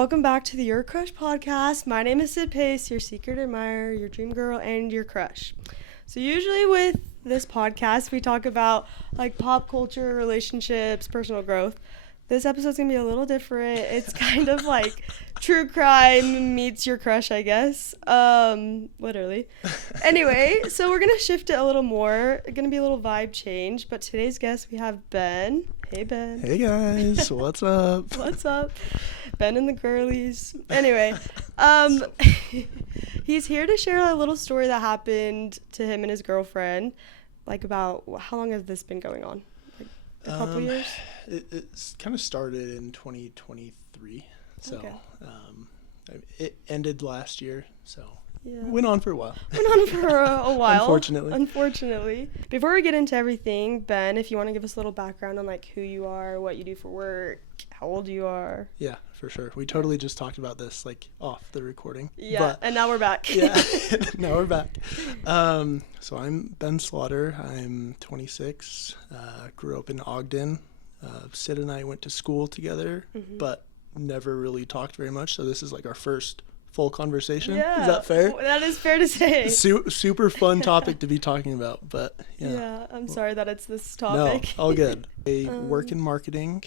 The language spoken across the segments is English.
welcome back to the Your Crush podcast. My name is Sid Pace, your secret admirer, your dream girl, and your crush. So usually with this podcast, we talk about like pop culture, relationships, personal growth. This episode's gonna be a little different. It's kind of like true crime meets your crush, I guess. Literally. Anyway, so we're gonna shift it a little more. It's gonna be a little vibe change. But today's guest, we have Ben. Hey, Ben. Hey, guys. What's up? What's up? Ben and the girlies. Anyway, he's here to share a little story that happened to him and his girlfriend. Like about, how long has this been going on? Like a couple years? It's kind of started in 2023. So Okay. It ended last year. So Yeah. went on for a while. Went on for a while. Unfortunately. Before we get into everything, Ben, if you want to give us a little background on like who you are, what you do for work, how old you are. Yeah, for sure. We totally just talked about this like off the recording. Yeah, and now we're back. Yeah, now we're back. So I'm Ben Slaughter. I'm 26. Grew up in Ogden. Sid and I went to school together, but never really talked very much. So this is like our first full conversation. Yeah, is that fair? That is fair to say. Super fun topic to be talking about, but Yeah, I'm sorry that it's this topic. No, all good. I work in marketing,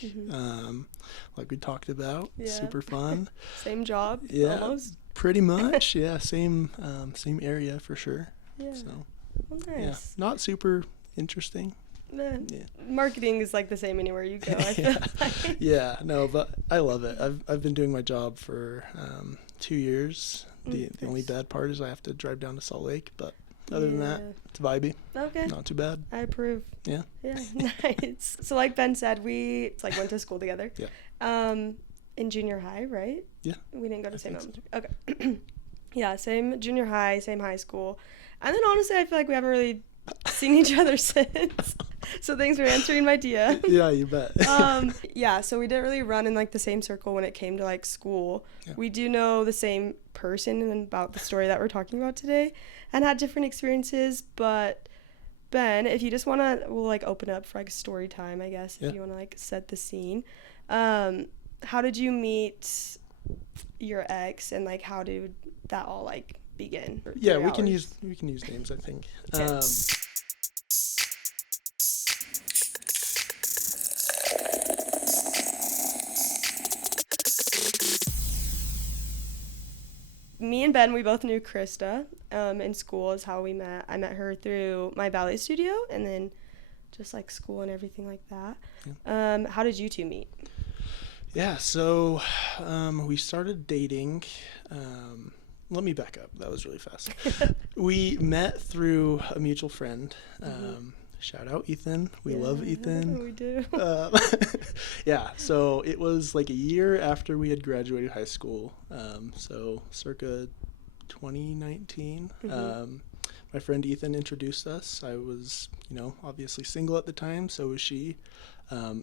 like we talked about. Yeah. Super fun. Same job. Yeah, almost. pretty much. Yeah, same area for sure. Yeah. So Well, yeah, nice. not super interesting. Yeah. Marketing is like the same anywhere you go. I feel like. Yeah, no, but I love it. I've been doing my job for 2 years. The only Nice. bad part is I have to drive down to Salt Lake, but other than that, Yeah. it's vibey. Okay. Not too bad. I approve. Yeah. Yeah, nice. So like Ben said, we like went to school together. Yeah. In junior high, right? Yeah. We didn't go to the same think elementary. Okay. Yeah, same junior high, same high school. And then honestly, I feel like we haven't really seen each other since. So thanks for answering my DM. Yeah, you bet. Yeah, so we didn't really run in like the same circle when it came to like school. Yeah. We do know the same person and about the story that we're talking about today and had different experiences, but Ben, if you just want to, we'll like open up for like story time, I guess, Yeah. if you want to like set the scene. How did you meet your ex and like how did that all like begin? Yeah, we can use names, I think. Okay. Me and Ben, we both knew Krista in school is how we met. I met her through my ballet studio and then just like school and everything like that. Yeah. How did you two meet? Yeah, so we started dating. Let me back up. That was really fast. We met through a mutual friend. Shout out Ethan. We love Ethan. We do. Yeah, so it was like a year after we had graduated high school. So circa 2019. My friend Ethan introduced us. I was, obviously single at the time, so was she.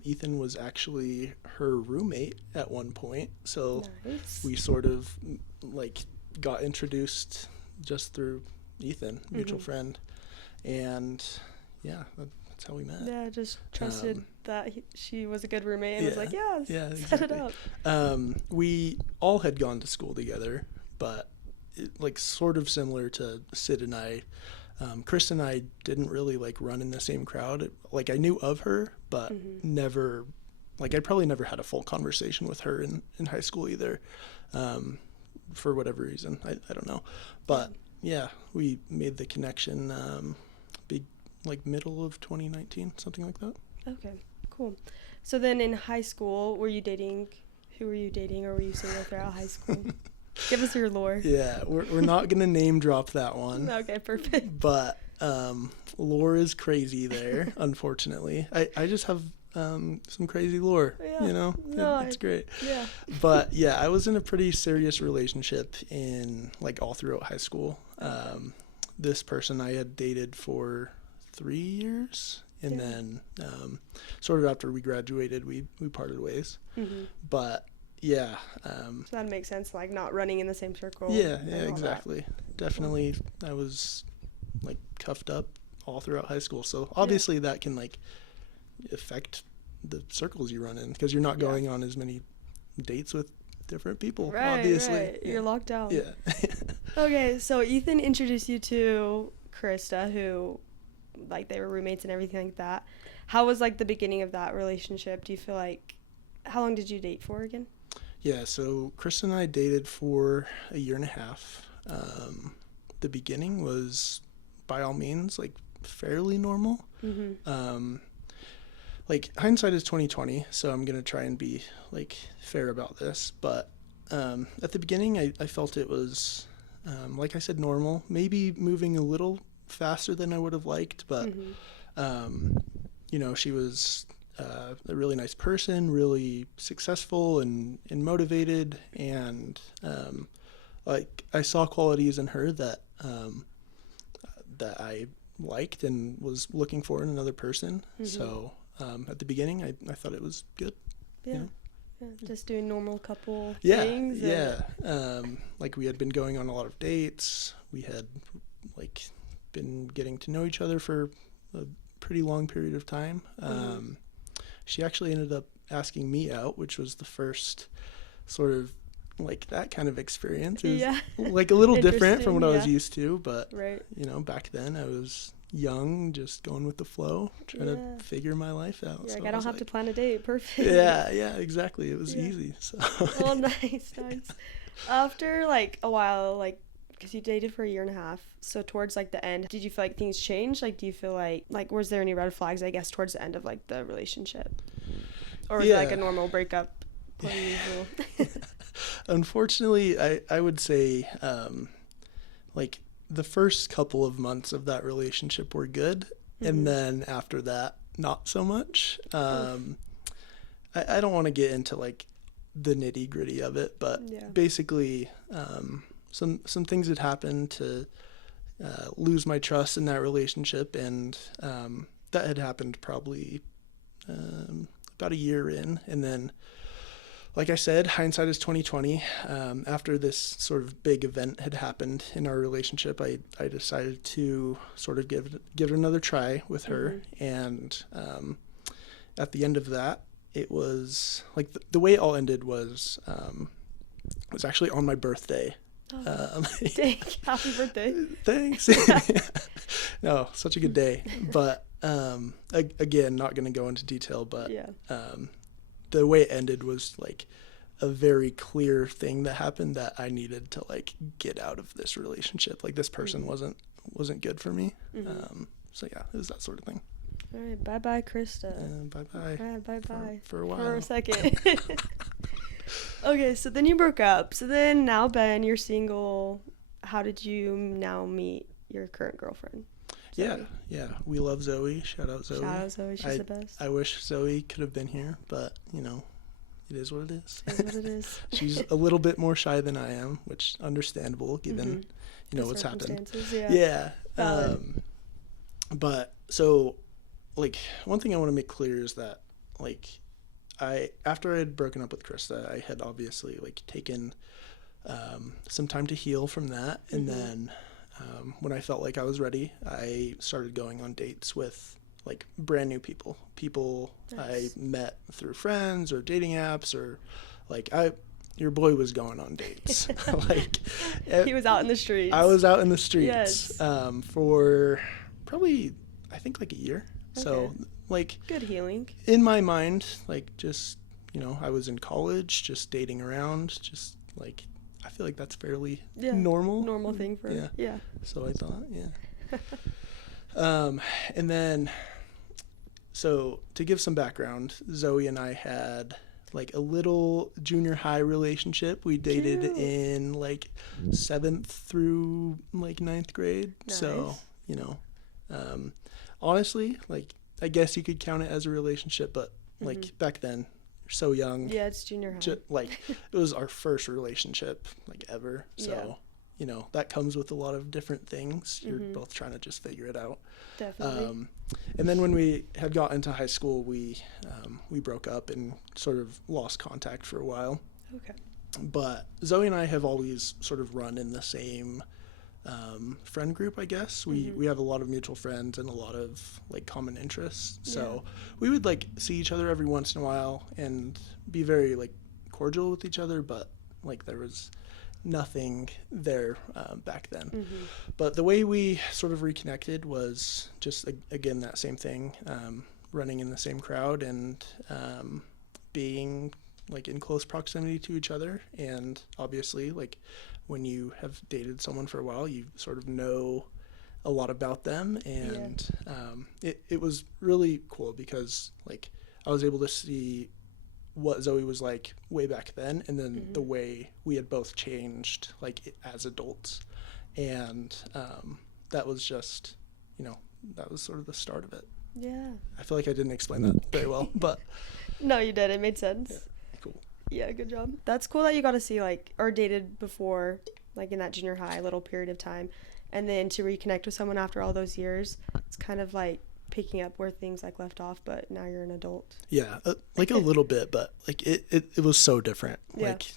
Ethan was actually her roommate at one point, so Nice. we sort of like got introduced just through Ethan, mutual friend, and yeah, that's how we met. Yeah, just trusted that she was a good roommate and was like, yeah, set it exactly. up. We all had gone to school together, but like sort of similar to Sid and I. Chris and I didn't really like run in the same crowd. Like I knew of her, but never, like I probably never had a full conversation with her in high school either, for whatever reason. I don't know. But yeah, we made the connection like middle of 2019, something like that. Okay, cool. So then in high school, were you dating? Who were you dating or were you single throughout high school? Give us your lore. Yeah, we're not going to name drop that one. Okay, perfect. But lore is crazy there, unfortunately. I just have some crazy lore, Yeah. It's great. Yeah. But yeah, I was in a pretty serious relationship in like all throughout high school. This person I had dated for 3 years, and then sort of after we graduated, we parted ways. But yeah. So that makes sense, like not running in the same circle. Yeah, exactly. Definitely, I was like cuffed up all throughout high school. So obviously that can like affect the circles you run in because you're not going on as many dates with different people, Right, obviously. right. Yeah. You're locked out. Yeah. Okay, so Ethan introduced you to Krista, who, like, they were roommates and everything like that. How was, like, the beginning of that relationship? Do you feel like, how long did you date for again? Yeah, so Chris and I dated for a year and a half. The beginning was, by all means, like, fairly normal. Like, hindsight is 2020, so I'm gonna try and be, like, fair about this. But at the beginning, I felt it was, like I said, normal. Maybe moving a little faster than I would have liked, but you know, she was a really nice person, really successful and motivated, and like, I saw qualities in her that that I liked and was looking for in another person. So at the beginning, I thought it was good. Yeah. You know? Yeah, just doing normal couple Yeah, things. yeah. Like, we had been going on a lot of dates. We had, like, been getting to know each other for a pretty long period of time. She actually ended up asking me out, which was the first sort of, like, that kind of experience. It was, like, a little different from what I was used to, but, you know, back then I was young, just going with the flow, trying to figure my life out. You're so like, I don't have to plan a date. Perfect. Yeah, exactly. It was easy. So. Well, nice. After, like, a while, like, because you dated for a year and a half, so towards, like, the end, did you feel like things changed? Like, do you feel like, was there any red flags, I guess, towards the end of, like, the relationship? Or was it, like, a normal breakup? Unfortunately, I would say, like, the first couple of months of that relationship were good, and then after that, not so much. I don't want to get into, like, the nitty gritty of it, but basically, some things had happened to lose my trust in that relationship, and that had happened probably about a year in, and then, like I said, hindsight is 2020. After this sort of big event had happened in our relationship, I decided to sort of give it another try with her. And at the end of that, it was like the way it all ended was actually on my birthday. Dang, happy birthday. Thanks. No, such a good day. But again, not going to go into detail, but the way it ended was, like, a very clear thing that happened that I needed to, like, get out of this relationship. Like, this person wasn't good for me. So yeah, it was that sort of thing. All right, bye-bye, Krista. Bye-bye. Bye-bye. For a while. For a second. Okay, so then you broke up. So then now, Ben, you're single. How did you now meet your current girlfriend? Zoe? Yeah. We love Zoe. Shout out Zoe. She's the best. I wish Zoe could have been here, but, you know, it is what it is. It is what it is. She's a little bit more shy than I am, which understandable given, you know, what's happened. Yeah. But so, like, one thing I want to make clear is that, like, after I had broken up with Krista, I had obviously, like, taken some time to heal from that, and then when I felt like I was ready, I started going on dates with, like, brand new people nice. I met through friends or dating apps, or, like, your boy was going on dates. Like, he was out in the streets. I was out in the streets for probably, I think, like, a year. Okay. So, like, good healing in my mind. Like, just, you know, I was in college, just dating around, just, like, I feel like that's fairly normal thing for So I thought, and then, so to give some background, Zoe and I had, like, a little junior high relationship. We dated in, like, 7th through, like, 9th grade. Nice. So, you know, honestly, like, I guess you could count it as a relationship, but, like, back then, you're so young. Yeah, it's junior high. Like, it was our first relationship, like, ever. So, you know, that comes with a lot of different things. You're both trying to just figure it out. Definitely. And then when we had got into high school, we broke up and sort of lost contact for a while. Okay. But Zoe and I have always sort of run in the same friend group, I guess. We have a lot of mutual friends and a lot of, like, common interests. So we would, like, see each other every once in a while and be very, like, cordial with each other, but like there was nothing there back then. Mm-hmm. But the way we sort of reconnected was just, again, that same thing, running in the same crowd and being like in close proximity to each other. And obviously, like when you have dated someone for a while, you sort of know a lot about them. And it was really cool because like I was able to see what Zoe was like way back then, and then the way we had both changed like as adults. And that was just, that was sort of the start of it. Yeah. I feel like I didn't explain that very well, but No, you did. It made sense. yeah, cool. Yeah, good job. That's cool that you got to see like or dated before, like in that junior high little period of time, and then to reconnect with someone after all those years. It's kind of like picking up where things like left off, but now you're an adult. Yeah, like a little bit, but like it was so different. Yeah. Like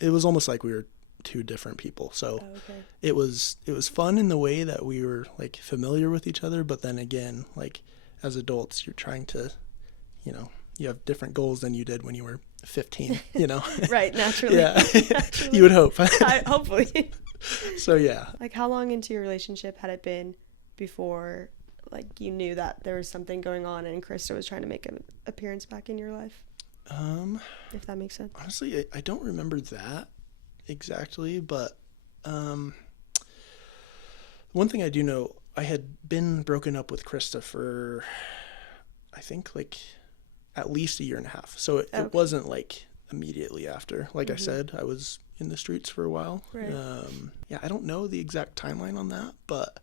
it was almost like we were two different people. So Okay. it was fun in the way that we were like familiar with each other, but then again, like as adults, you're trying to, you have different goals than you did when you were 15, Right, naturally. Yeah. Naturally. You would hope. Hopefully. So yeah. Like how long into your relationship had it been before like you knew that there was something going on and Krista was trying to make an appearance back in your life? If that makes sense. Honestly, I don't remember that exactly, but one thing I do know, I had been broken up with Krista for, I think, like at least a year and a half. So it wasn't like immediately after. Like I said, I was in the streets for a while. Right. Yeah, I don't know the exact timeline on that, but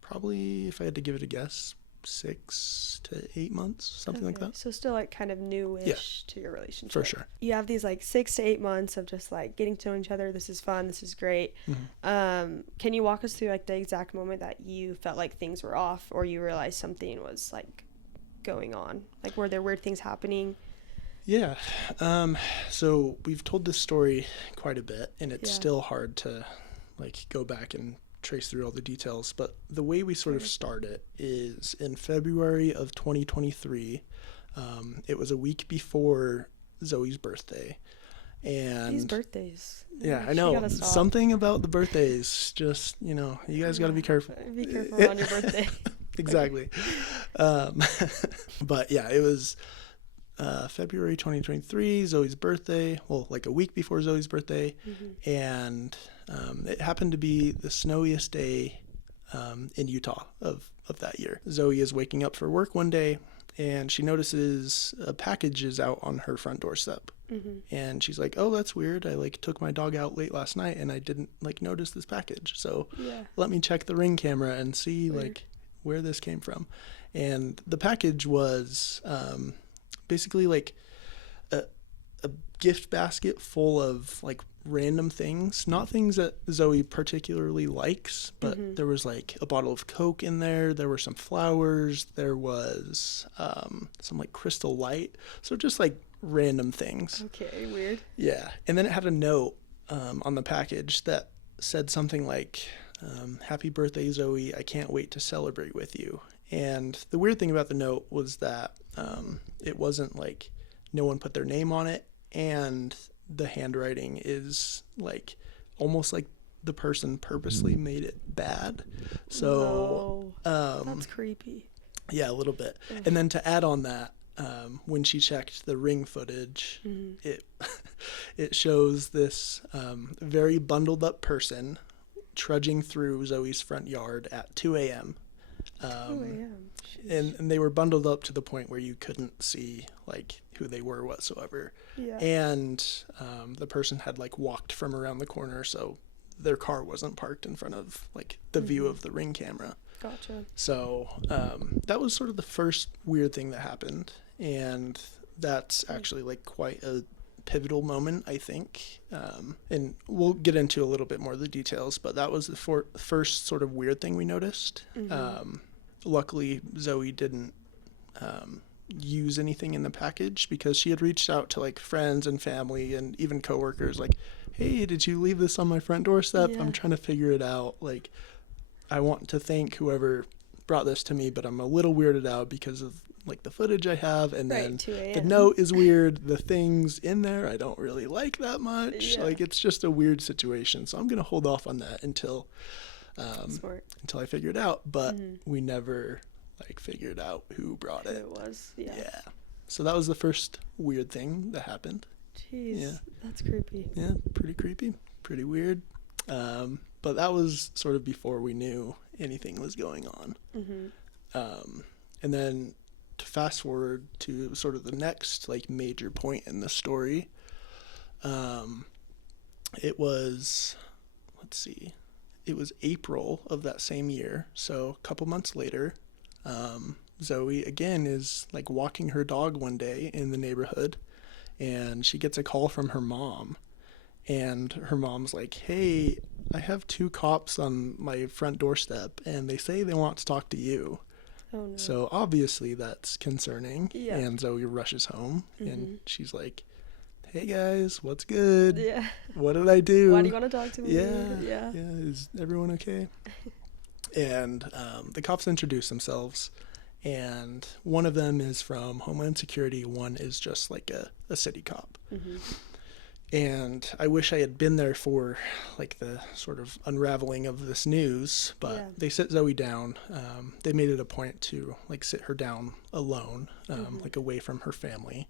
probably if I had to give it a guess, 6 to 8 months, something like that. So still like kind of newish to your relationship. For sure. You have these like 6 to 8 months of just like getting to know each other. This is fun. This is great. Can you walk us through like the exact moment that you felt like things were off or you realized something was like going on? Like were there weird things happening? Yeah. So we've told this story quite a bit and it's still hard to like go back and trace through all the details, but the way we sort of start it is in February of 2023. It was a week before Zoe's birthday, and These birthdays. I know something about the birthdays. Just you guys got to be careful. Be careful on your birthday. Exactly. But yeah, it was February 2023, Zoe's birthday. Well, like a week before Zoe's birthday, and it happened to be the snowiest day in Utah of that year. Zoe is waking up for work one day, and she notices a package is out on her front doorstep. And she's like, "Oh, that's weird. I like took my dog out late last night, and I didn't like notice this package. So let me check the Ring camera and see like where this came from." And the package was basically like a gift basket full of like random things, not things that Zoe particularly likes, but there was like a bottle of Coke in there. There were some flowers. There was some like Crystal Light. So just like random things. Okay, weird. Yeah. And then it had a note on the package that said something like, "Happy birthday, Zoe. I can't wait to celebrate with you." And the weird thing about the note was that it wasn't like no one put their name on it, and the handwriting is like almost like the person purposely made it bad. So that's creepy. Yeah, a little bit. And then to add on that, when she checked the Ring footage, it shows this very bundled up person trudging through Zoe's front yard at 2 a.m. 2 a.m. And they were bundled up to the point where you couldn't see like who they were whatsoever. Yeah. And the person had like walked from around the corner, so their car wasn't parked in front of like the view of the Ring camera. Gotcha. So that was sort of the first weird thing that happened, and that's actually like quite a pivotal moment, I think. And we'll get into a little bit more of the details, but that was the first sort of weird thing we noticed. Luckily, Zoe didn't use anything in the package because she had reached out to like friends and family and even coworkers like, "Hey, did you leave this on my front doorstep? I'm trying to figure it out. Like, I want to thank whoever brought this to me, but I'm a little weirded out because of like the footage I have, and Right, then 2 the a.m. note is weird. The things in there I don't really like that much. Yeah. Like, it's just a weird situation. So I'm gonna hold off on that until Smart. until I figure it out. But Mm-hmm. we never like figured out who brought Who it. it was. Yeah. Yeah. So that was the first weird thing that happened. Jeez. Yeah. That's creepy. Yeah, pretty creepy, pretty weird. But that was sort of before we knew anything was going on. Mm-hmm. And then to fast forward to sort of the next like major point in the story, it was, let's see, it was April of that same year. So a couple months later, Zoe again is like walking her dog one day in the neighborhood, and she gets a call from her mom. And her mom's like, hey, I have 2 cops on my front doorstep, and they say they want to talk to you. Oh, no. So obviously that's concerning. Yeah. And Zoe rushes home, Mm-hmm. and she's like, hey guys, what's good? Yeah. What did I do? Why do you want to talk to me? Yeah. Is everyone okay? And the cops introduce themselves, and one of them is from Homeland Security. One is just like a city cop. Mm-hmm. And I wish I had been there for like the sort of unraveling of this news, but Yeah. they sit Zoe down. They made it a point to like sit her down alone, like away from her family.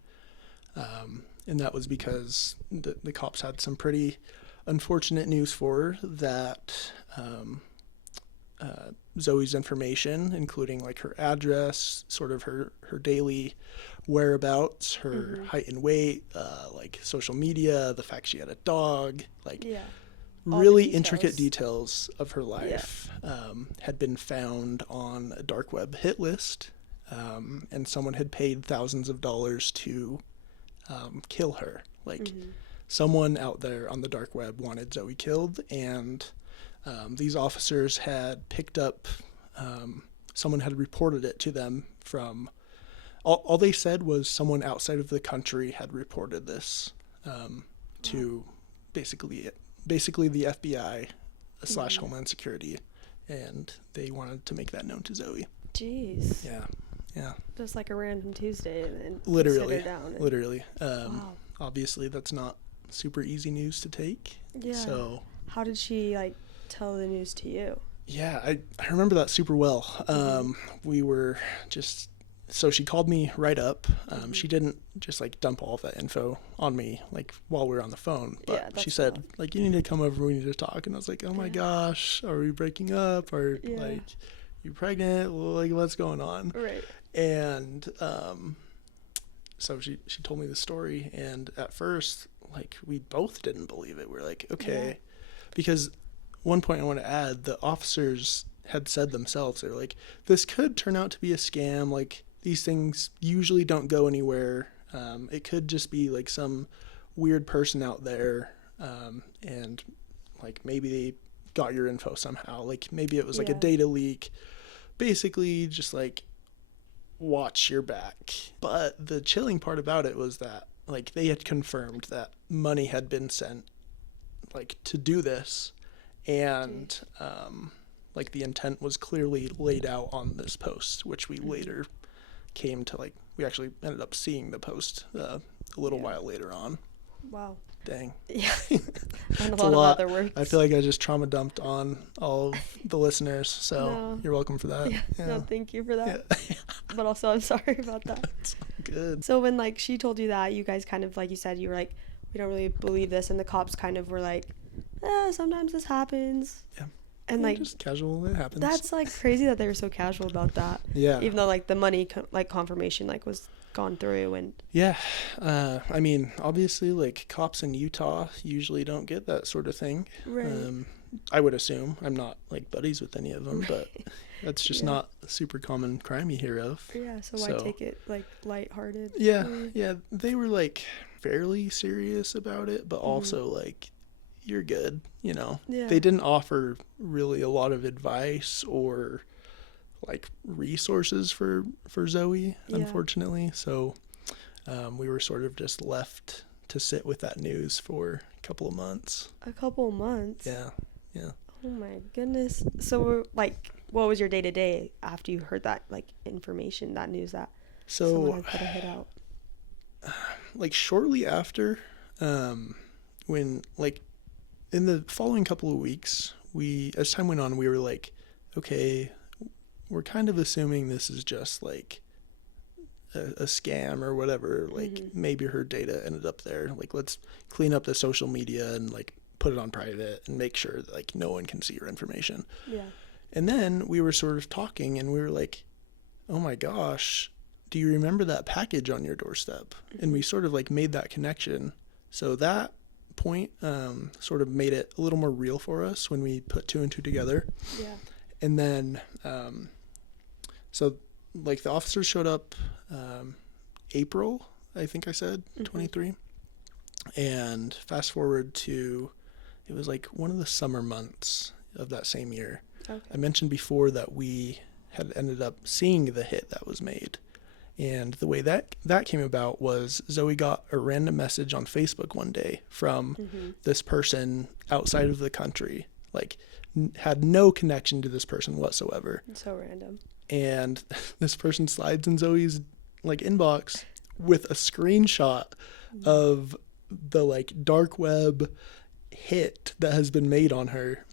And that was because the cops had some pretty unfortunate news for her, that Zoe's information, including like her address, sort of her daily whereabouts, her height and weight, like social media, the fact she had a dog, like Yeah. All the really details. intricate details of her life had been found on a dark web hit list, and someone had paid thousands of dollars to kill her. Like someone out there on the dark web wanted Zoe killed, and these officers had picked up, someone had reported it to them from, all they said was someone outside of the country had reported this to basically the FBI / Homeland Security, and they wanted to make that known to Zoe. Jeez. Yeah. Just like a random Tuesday, and then Literally. sit her down. And, Literally. wow. Obviously, that's not super easy news to take. Yeah. So. How did she like tell the news to you? Yeah, I remember that super well. We were just, so she called me right up. She didn't just like dump all of that info on me like while we were on the phone, but Yeah, she that's said valid. like, you need to come over, we need to talk. And I was like, oh my gosh, are we breaking up? Or like, you pregnant? Well, like, what's going on? Right. And so she told me the story, and at first like we both didn't believe it. We're like, okay, because one point I want to add, the officers had said themselves, they were like, this could turn out to be a scam. Like, these things usually don't go anywhere. It could just be like some weird person out there, and like maybe they got your info somehow. Like maybe it was like a data leak. Basically just like, watch your back. But the chilling part about it was that like they had confirmed that money had been sent like to do this, and like the intent was clearly laid out on this post, which we later came to like, we actually ended up seeing the post a little while later on. Wow. Dang. Yeah. And a It's lot of other words. I feel like I just trauma dumped on all of the listeners, so No. you're welcome for that. Yeah. No, thank you for that. Yeah. But also, I'm sorry about that. It's good. So when like she told you that, you guys kind of, like you said, you were like, we don't really believe this, and the cops kind of were like, sometimes this happens. Yeah. And Yeah, like, just casual, it happens. that's like crazy that they were so casual about that. Yeah. Even though like the money like confirmation like was gone through, and Yeah. I mean, obviously, like, cops in Utah usually don't get that sort of thing. right. I would assume. I'm not, like, buddies with any of them, but that's just Yeah. not a super common crime you hear of. Yeah. So why take it like lighthearted? Yeah. Really? Yeah. They were, like, fairly serious about it, but also, like, you're good, you know? Yeah. They didn't offer really a lot of advice or like resources for Zoe, unfortunately. So we were sort of just left to sit with that news for a couple of months. A couple months. Yeah. Oh my goodness. So like, what was your day to day after you heard that like information, that news, that? someone So, had put a hit out? like shortly after, when like in the following couple of weeks, as time went on, we were like, okay, we're kind of assuming this is just like a scam or whatever. Like maybe her data ended up there. Like let's clean up the social media and like put it on private and make sure that like no one can see your information. Yeah. And then we were sort of talking and we were like, oh my gosh, do you remember that package on your doorstep? And we sort of like made that connection. So that point sort of made it a little more real for us when we put two and two together. Yeah. And then, so like the officers showed up April, I think I said, 23. And fast forward to, it was like one of the summer months of that same year. Okay. I mentioned before that we had ended up seeing the hit that was made. And the way that came about was Zoe got a random message on Facebook one day from this person outside of the country, like had no connection to this person whatsoever. So random. And this person slides in Zoe's like inbox with a screenshot of the like dark web hit that has been made on her,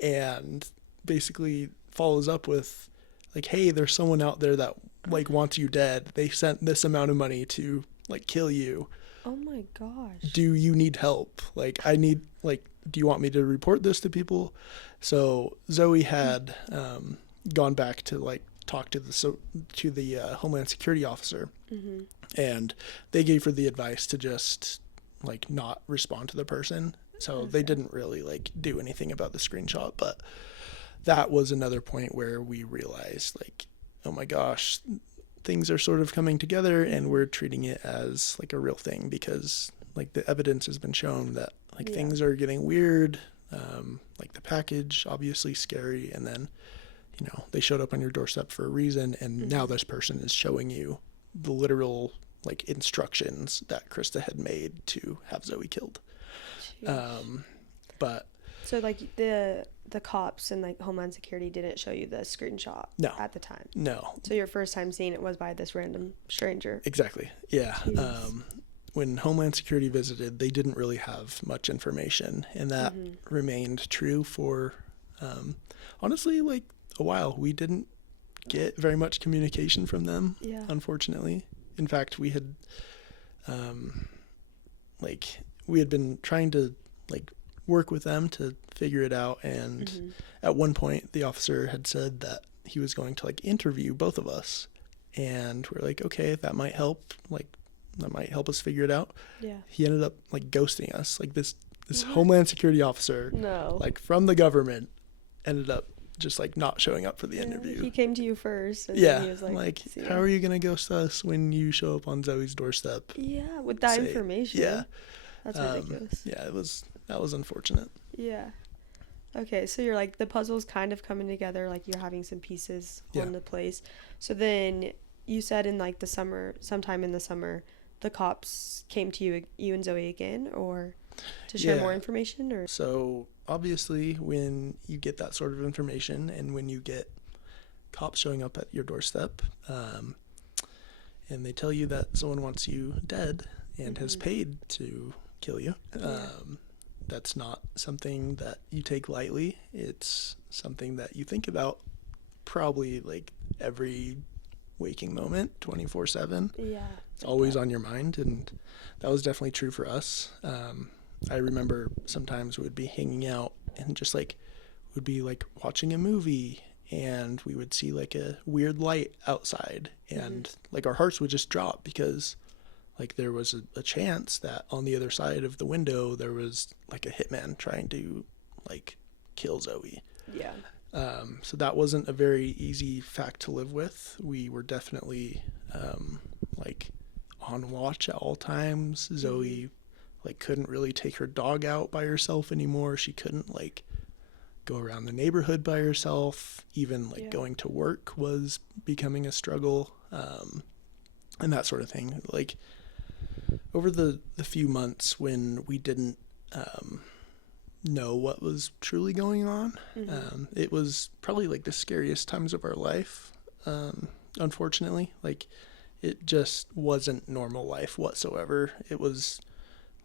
and basically follows up with like, hey, there's someone out there that like wants you dead. They sent this amount of money to like kill you. Oh my gosh. Do you need help? Like I need like, do you want me to report this to people? So Zoe had gone back to like talk to the Homeland Security officer, and they gave her the advice to just like not respond to the person. So they didn't really like do anything about the screenshot, but that was another point where we realized like, oh my gosh, things are sort of coming together and we're treating it as like a real thing, because like the evidence has been shown that like things are getting weird. Like the package, obviously scary. And then, you know, they showed up on your doorstep for a reason. And now this person is showing you the literal like instructions that Krista had made to have Zoe killed. But so like the cops and like Homeland Security didn't show you the screenshot at the time. No. So your first time seeing it was by this random stranger. Exactly. Yeah. When Homeland Security visited, they didn't really have much information, and that remained true for honestly like a while. We didn't get very much communication from them, unfortunately. In fact, we had been trying to like work with them to figure it out, and at one point the officer had said that he was going to like interview both of us, and we're like, okay, that might help, like that might help us figure it out. He ended up like ghosting us. Like this Homeland Security officer, like from the government, ended up just like not showing up for the interview. He came to you first, and then he was like how are you gonna ghost us when you show up on Zoe's doorstep? With that information. That's ridiculous. That was unfortunate. Okay, so you're like, the puzzle's kind of coming together, like you're having some pieces on the place. So then you said in like the summer, sometime in the summer, the cops came to you and Zoe again, or to share more information? Or so obviously when you get that sort of information, and when you get cops showing up at your doorstep, and they tell you that someone wants you dead and has paid to kill you, that's not something that you take lightly. It's something that you think about probably like every waking moment, 24/7. It's always on your mind, and that was definitely true for us. I remember sometimes we would be hanging out and just like would be like watching a movie, and we would see like a weird light outside, and like our hearts would just drop, because like there was a chance that on the other side of the window there was like a hitman trying to like kill Zoe. So that wasn't a very easy fact to live with. We were definitely like on watch at all times. Zoe like couldn't really take her dog out by herself anymore. She couldn't like go around the neighborhood by herself. Even like going to work was becoming a struggle, and that sort of thing. Like over the few months when we didn't know what was truly going on, it was probably like the scariest times of our life, unfortunately. Like it just wasn't normal life whatsoever. It was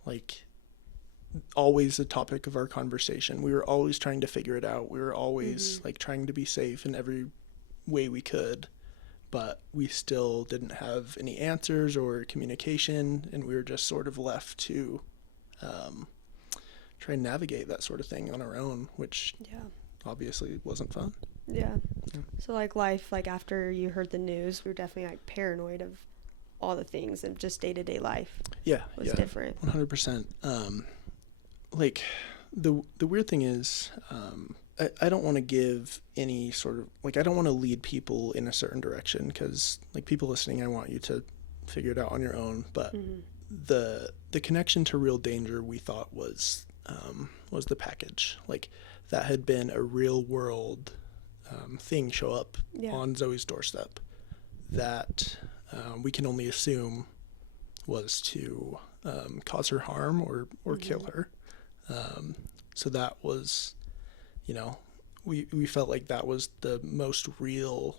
like always the topic of our conversation. We were always trying to figure it out. We were always like trying to be safe in every way we could, but we still didn't have any answers or communication, and we were just sort of left to try and navigate that sort of thing on our own, which obviously wasn't fun. Yeah. So like life, like after you heard the news, we were definitely like paranoid of all the things, and just day-to-day life was different. 100%. Like the weird thing is, I don't want to give any sort of, like, I don't want to lead people in a certain direction, because like people listening, I want you to figure it out on your own. But the connection to real danger, we thought was the package. Like that had been a real world thing show up on Zoe's doorstep that we can only assume was to cause her harm or kill her. So that was, you know, we felt like that was the most real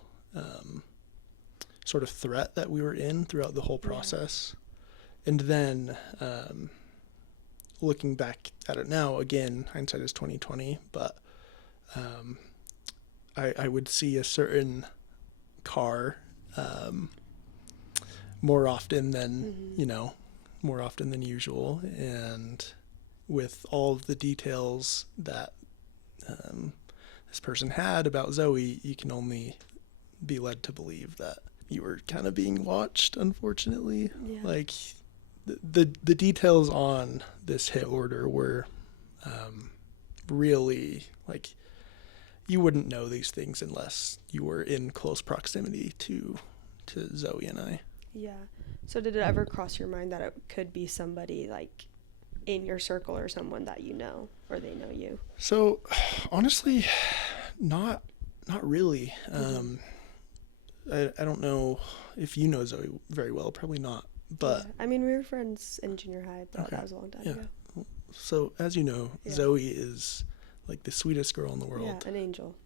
sort of threat that we were in throughout the whole process. And then looking back at it now, again, hindsight is 20/20, but I would see a certain car more often than, you know, more often than usual. And with all of the details that this person had about Zoe, you can only be led to believe that you were kind of being watched, unfortunately. Like the details on this hit order were really, like, you wouldn't know these things unless you were in close proximity to Zoe and I. Yeah. So did it ever cross your mind that it could be somebody like in your circle or someone that you know, or they know you? So honestly, not really. I don't know if you know Zoe very well, probably not. But I mean, we were friends in junior high, but that was a long time ago. So as you know, Zoe is like the sweetest girl in the world. Yeah, an angel.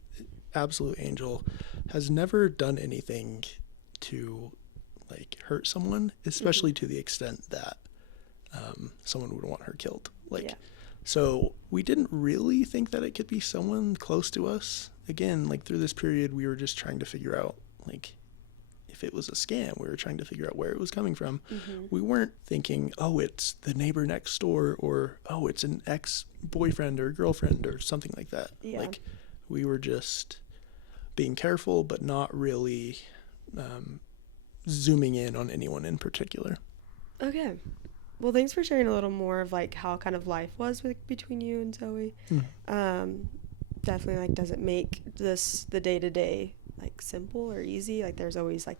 Absolute angel. Has never done anything to like hurt someone, especially to the extent that someone would want her killed. Like, so we didn't really think that it could be someone close to us. Again, like through this period, we were just trying to figure out like if it was a scam. We were trying to figure out where it was coming from. We weren't thinking, oh, it's the neighbor next door, or oh, it's an ex-boyfriend or girlfriend or something like that. Like we were just being careful, but not really zooming in on anyone in particular. Okay. Well, thanks for sharing a little more of like how kind of life was between you and Zoe. Definitely like doesn't make the day-to-day like simple or easy. Like there's always like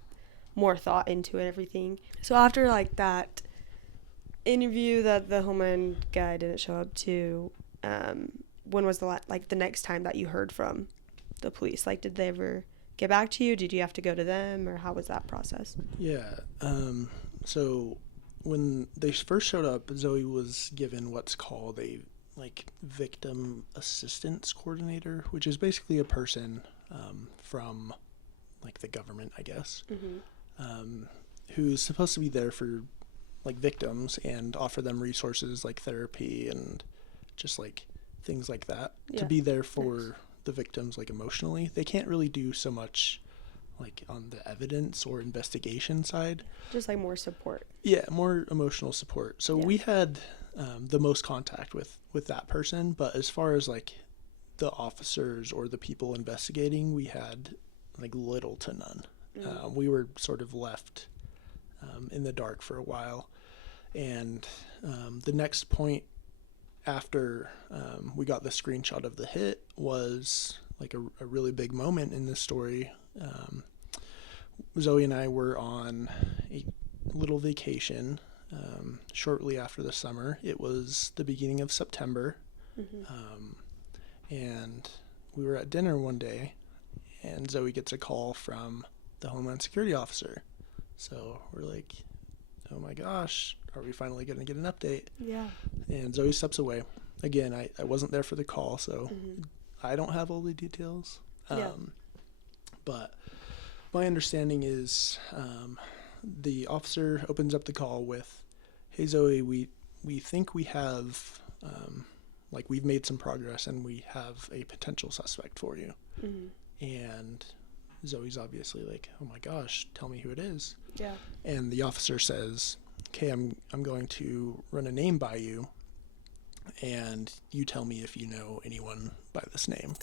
more thought into it, everything. So after like that interview that the Homeland guy didn't show up to, when was the next time that you heard from the police? Like did they ever get back to you? Did you have to go to them, or how was that process? So when they first showed up, Zoe was given what's called a like victim assistance coordinator, which is basically a person from like the government, I guess, who's supposed to be there for like victims and offer them resources like therapy and just like things like that, to be there for the victims like emotionally. They can't really do so much like on the evidence or investigation side, just like more support. More emotional support. So we had the most contact with that person, but as far as like the officers or the people investigating, we had like little to none. We were sort of left in the dark for a while, and the next point after we got the screenshot of the hit was like a really big moment in this story. Zoe and I were on a little vacation shortly after the summer. It was the beginning of September, and we were at dinner one day, and Zoe gets a call from the Homeland Security officer. So we're like, oh my gosh, are we finally going to get an update? Yeah. And Zoe steps away. Again, I wasn't there for the call, so I don't have all the details. But my understanding is the officer opens up the call with, "Hey Zoe, we think we have we've made some progress and we have a potential suspect for you." And Zoe's obviously like, "Oh my gosh, tell me who it is." Yeah. And the officer says, "Okay, I'm going to run a name by you, and you tell me if you know anyone by this name."